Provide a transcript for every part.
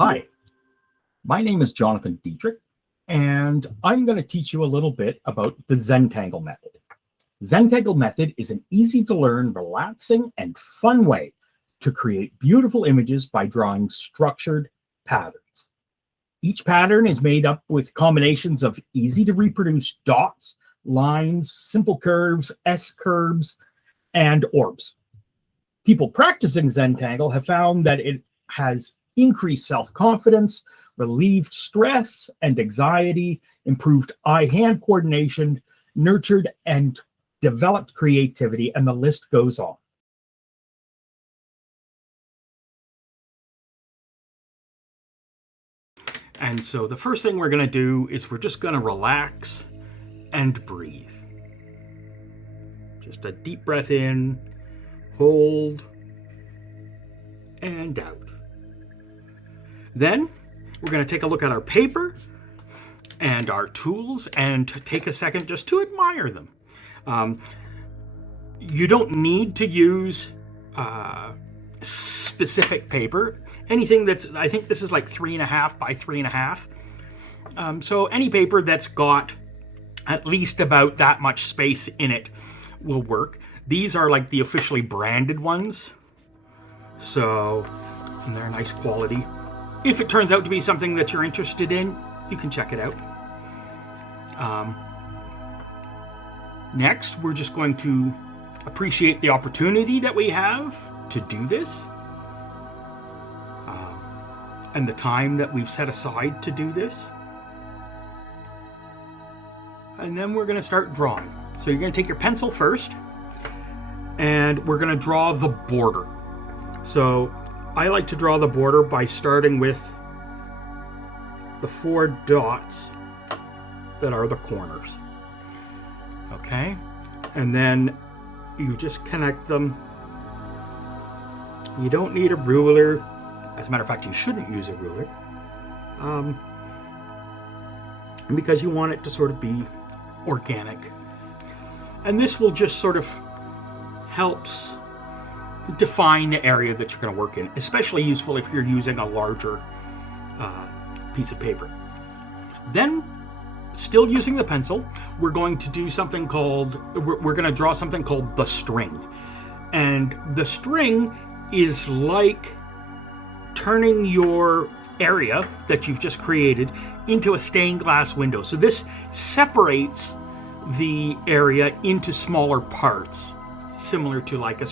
Hi, my name is Jonathan Dietrich, and I'm going to teach you a little bit about the Zentangle method. Zentangle method is an easy to learn, relaxing, and fun way to create beautiful images by drawing structured patterns. Each pattern is made up with combinations of easy to reproduce dots, lines, simple curves, S-curves, and orbs. People practicing Zentangle have found that it has increased self-confidence, relieved stress and anxiety, improved eye-hand coordination, nurtured and developed creativity, and the list goes on. And so the first thing we're going to do is we're just going to relax and breathe. Just a deep breath in, hold, and out. Then we're going to take a look at our paper and our tools and take a second just to admire them. You don't need to use specific paper. Anything that's, I think this is like 3.5 by 3.5. So any paper that's got at least about that much space in it will work. These are like the officially branded ones. So, and they're nice quality. If it turns out to be something that you're interested in, you can check it out. Next, we're just going to appreciate the opportunity that we have to do this, and the time that we've set aside to do this. And then we're going to start drawing. So you're going to take your pencil first, and we're going to draw the border. So I like to draw the border by starting with the 4 dots that are the corners. Okay? And then you just connect them. You don't need a ruler. As a matter of fact, you shouldn't use a ruler. Because you want it to sort of be organic. And this will just sort of helps define the area that you're going to work in, especially useful if you're using a larger piece of paper. Then, still using the pencil, we're going to do something called, we're going to draw something called the string. And the string is like turning your area that you've just created into a stained glass window. So this separates the area into smaller parts, similar to like a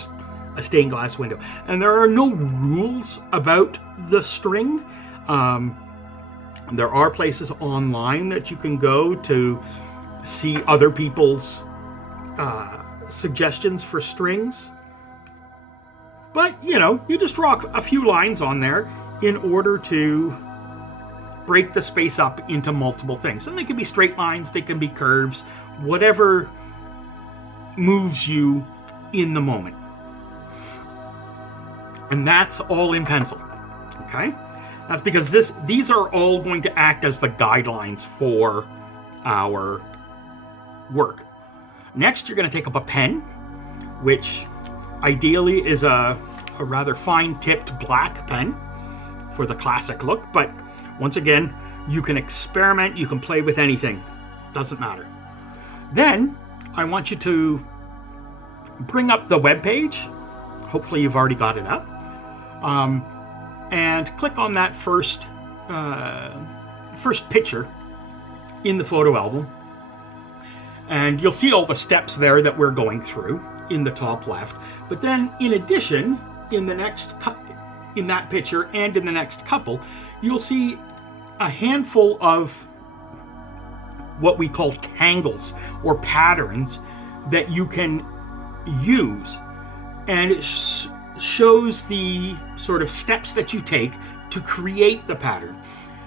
stained glass window. And there are no rules about the string. There are places online that you can go to see other people's suggestions for strings. But, you know, you just draw a few lines on there in order to break the space up into multiple things. And they can be straight lines, they can be curves, whatever moves you in the moment. And that's all in pencil, okay? That's because these are all going to act as the guidelines for our work. Next, you're going to take up a pen, which ideally is a rather fine-tipped black pen for the classic look. But once again, you can experiment, you can play with anything. Doesn't matter. Then, I want you to bring up the web page. Hopefully you've already got it up. And click on that first picture in the photo album. And you'll see all the steps there that we're going through in the top left. But then, in addition, in that picture and in the next couple, you'll see a handful of what we call tangles or patterns that you can use. And it shows the sort of steps that you take to create the pattern.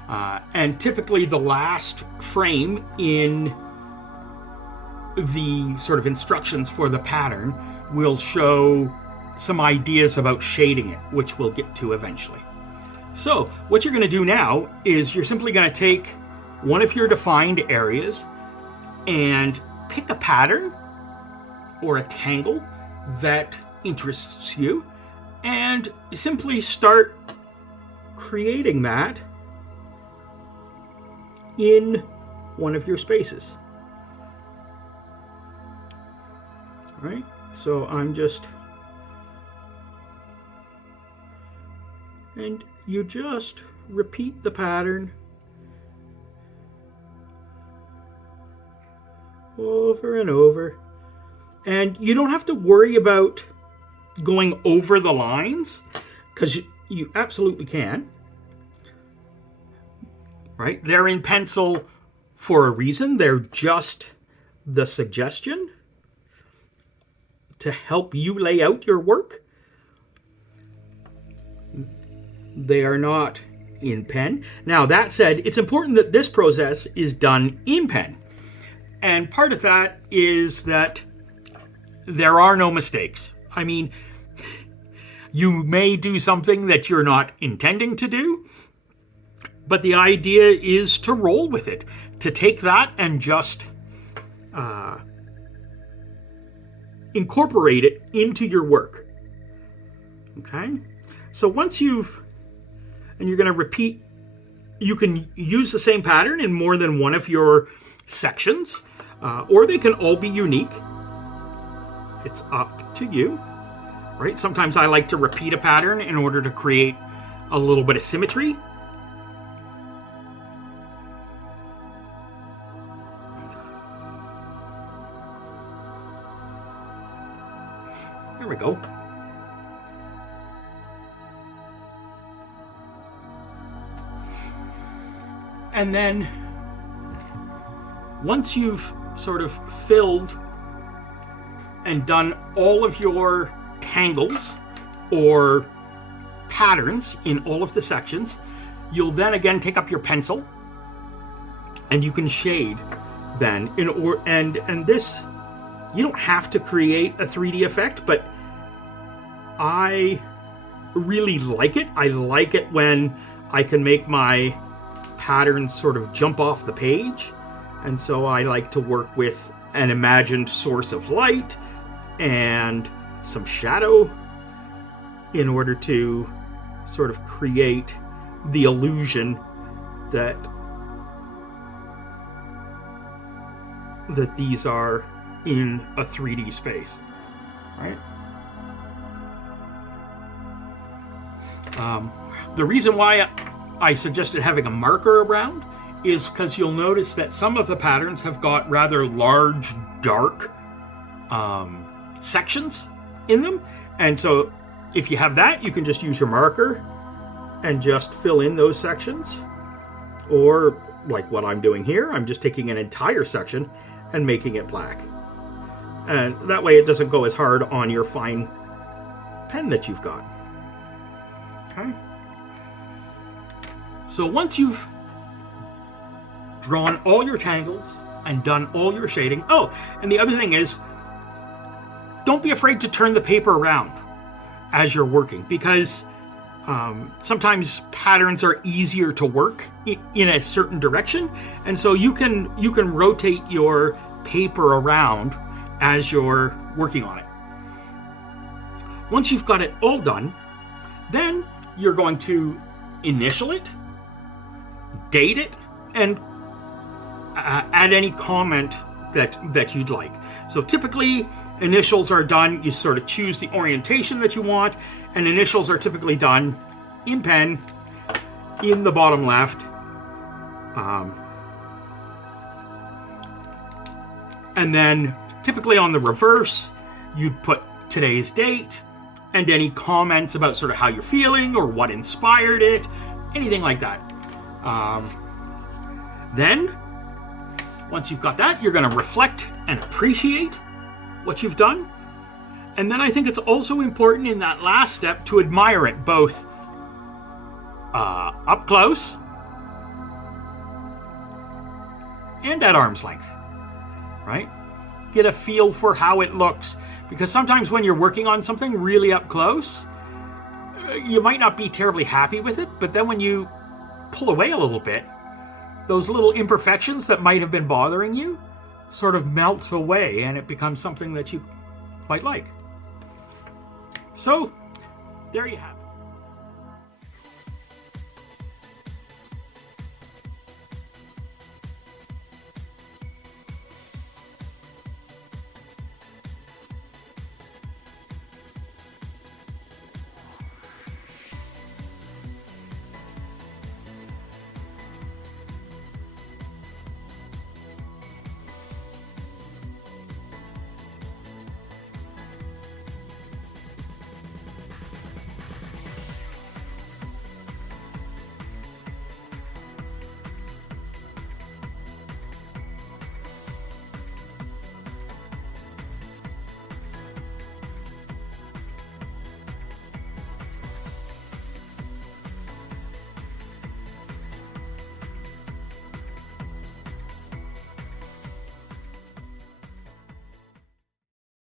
And typically the last frame in the sort of instructions for the pattern will show some ideas about shading it, which we'll get to eventually. So what you're going to do now is you're simply going to take one of your defined areas and pick a pattern or a tangle that interests you and simply start creating that in one of your spaces. All right, so I'm just, and you just repeat the pattern over and over. And you don't have to worry about going over the lines, because you absolutely can. Right? They're in pencil for a reason. They're just the suggestion to help you lay out your work. They are not in pen. Now, that said, it's important that this process is done in pen. And part of that is that there are no mistakes. I mean, you may do something that you're not intending to do, but the idea is to roll with it, to take that and just incorporate it into your work. Okay? So once you've, and you're going to repeat, you can use the same pattern in more than one of your sections, or they can all be unique. It's up to you, right? Sometimes I like to repeat a pattern in order to create a little bit of symmetry. There we go. And then once you've sort of filled and done all of your tangles or patterns in all of the sections, you'll then again take up your pencil and you can shade then and this, you don't have to create a 3D effect, but I really like it. I like it when I can make my patterns sort of jump off the page. And so I like to work with an imagined source of light and some shadow in order to sort of create the illusion that these are in a 3D space, right? The reason why I suggested having a marker around is because you'll notice that some of the patterns have got rather large, dark sections in them. And so if you have that, you can just use your marker and just fill in those sections. Or like what I'm doing here, I'm just taking an entire section and making it black. And that way it doesn't go as hard on your fine pen that you've got. Okay. So once you've drawn all your tangles and done all your shading. Oh, and the other thing is, don't be afraid to turn the paper around as you're working, because sometimes patterns are easier to work in a certain direction, and so you can rotate your paper around as you're working on it. Once you've got it all done, then you're going to initial it, date it, and add any comment that you'd like. So typically initials are done, you sort of choose the orientation that you want, and initials are typically done in pen in the bottom left. And then typically on the reverse, you'd put today's date and any comments about sort of how you're feeling or what inspired it, anything like that. Then, once you've got that, you're going to reflect and appreciate what you've done. And then I think it's also important in that last step to admire it both up close and at arm's length, right? Get a feel for how it looks. Because sometimes when you're working on something really up close, you might not be terribly happy with it, but then when you pull away a little bit, those little imperfections that might have been bothering you sort of melts away and it becomes something that you might like. So, there you have it.